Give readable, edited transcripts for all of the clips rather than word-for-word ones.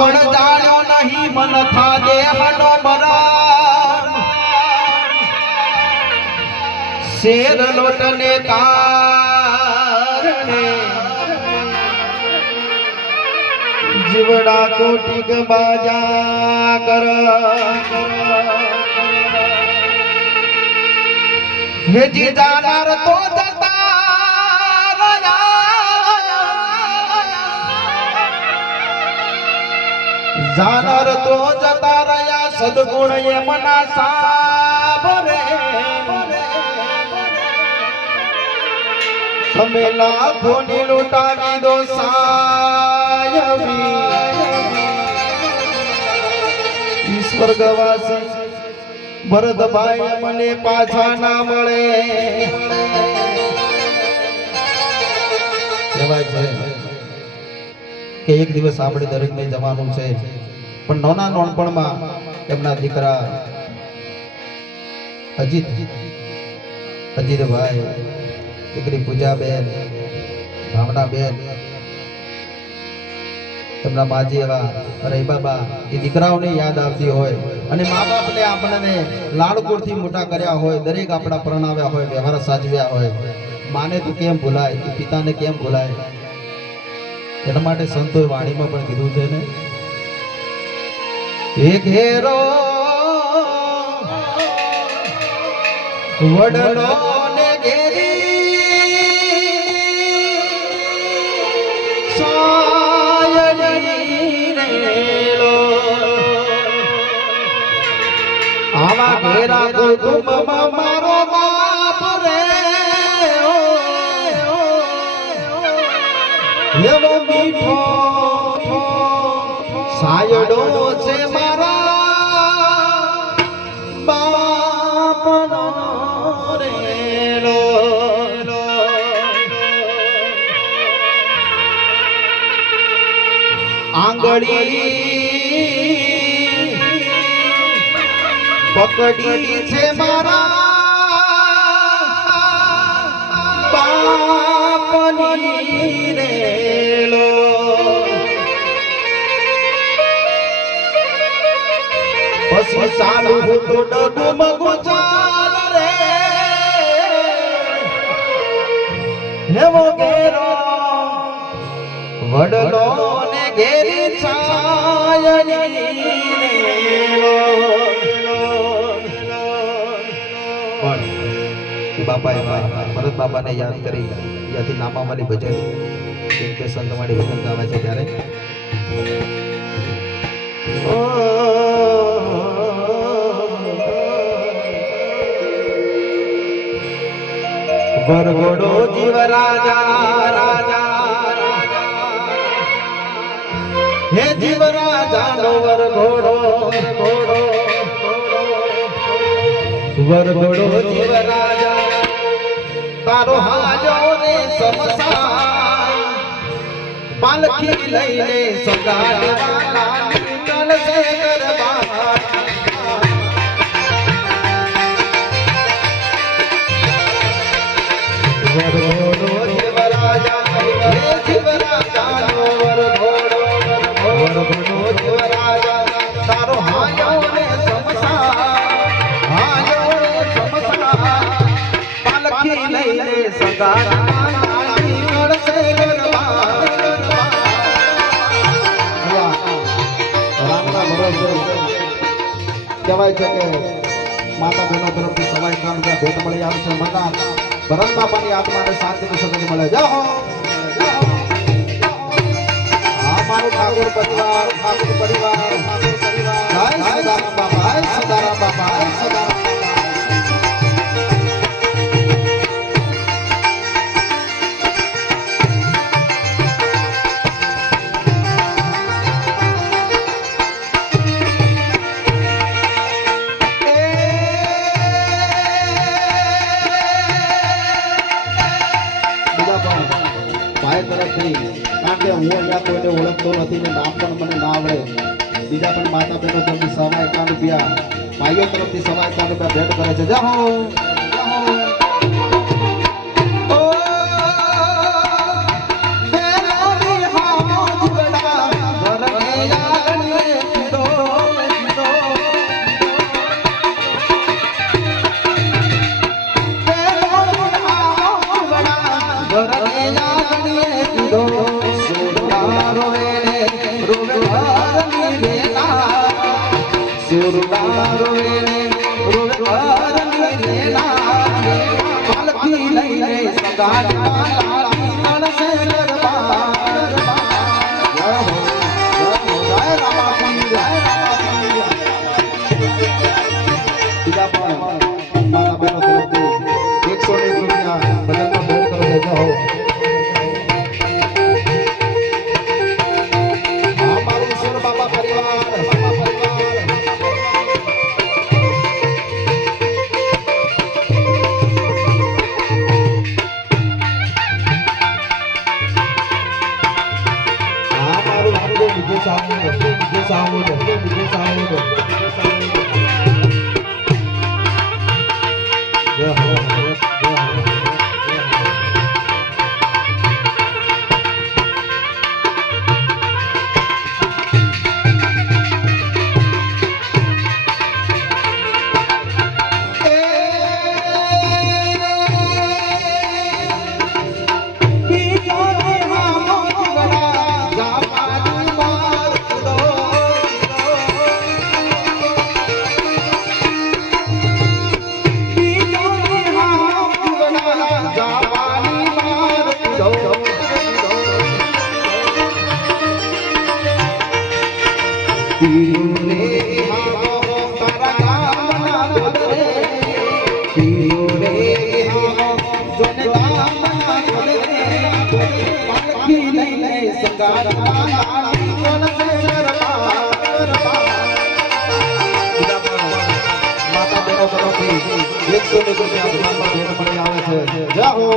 પણ જાણ્યો નહીં મન થા દેહનો મરણ શેર લોટને કારણે જીવડા કોટિક બાજા કર હેજી જાનાર તો જાનર તો જતા રહ્યા સદગુણ એમના સાબરે તમે લાખોની લૂંટાવી દો સાયવી ઈશ્વર ગવાસી ભરતભાઈ મને પાછા ના મળે કહેવાય છે કે એક દિવસ આપણે દરેકને જવાનું છે પણ નાના નાનપણમાં એમના દીકરા અજીતભાઈ દીકરી પૂજાબેન ભાવનાબેન એમના માજી એવા રહીબાબા એ દીકરાઓને યાદ આવતી હોય અને મા બાપને આપણને લાડકોડથી મોટા કર્યા હોય દરેક આપણા પરણાવ્યા હોય વ્યવહાર સાચવ્યા હોય માને તો કેમ ભૂલાય પિતાને કેમ ભૂલાય એના માટે સંતોએ વાણીમાં પણ કીધું છે ને એક હેરો વડલો ને ઘેરી સાયડી રેલો આવા ઘેરા કુટુંબમાં મારો બાપ રે એવો મીઠો સાયડો છે મારા બાપનો રેલો આંગળી પકડી છે મારા બાપની રેલો પછી ચાલુ ડગમગુ ચાલ રે હેવો ઘેરો વડલો ને ઘેરી છાયડી બાપા ભરત બાપાને યાદ કરી ત્યાંથી નામાવાળી ભજન કેમ કે સંતવાળી ભજન ગાવે છે ત્યારે વરઘોડો જીવ રાજા રાજા હે જીવ રાજાનો વરઘોડો વરઘોડો જીવ રાજા તારો હાજો રે સમસા પાલખી લઈને સગાડવાના નીકળ સે ગરબા વરઘોડો જીવ રાજા હે જીવ રાજાનો વરઘોડો વરઘોડો જીવ રાજા તારો હાજો રે સમસા હાજો રે સમસા પાલખી લઈને સગાડવાના નીકળ સે ગરબા રામના ભરોસે કહેવાય છે કે માતા બહેનો તરફથી સવાઈ કામ ભેટ મળી આવે છે માતા ભરત બાપાની આત્માને શાંતિનો સદન મળે જય હો અમારું ઠાકોર પરિવાર જય સદારામ બાપા જય સદારામ બાપા જય સદારામ કારણ કે હું અહીંયા કોઈને ઓળખતો નથી ને નામ પણ મને ના આવડે બીજા પણ માતા બહેનો તરફથી સવા 51 રૂપિયા ભાઈઓ તરફથી સવા 51 રૂપિયા ભેટ કરે છે જય હો ભેરોની હાથ બડા ભરગે યાર રોવે રોવે ઘરની રેના પાલકી લઈને સગાડમાં લાડી નણસે દરબાર જય હો જય રામાપીર જય રામાપીર બીજા પણ મારા બહેનો તરફથી 101 રૂપિયા ભજનમાં ભેટ કરો જય હો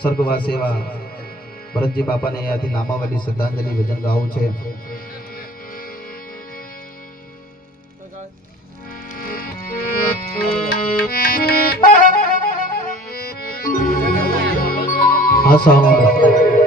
સ્વર્ગવાસ એવા ભરતજી બાપાને અહીંયાથી નામાવલી શ્રદ્ધાંજલિ ભજન ગાવું છે. હા સાઉન્ડ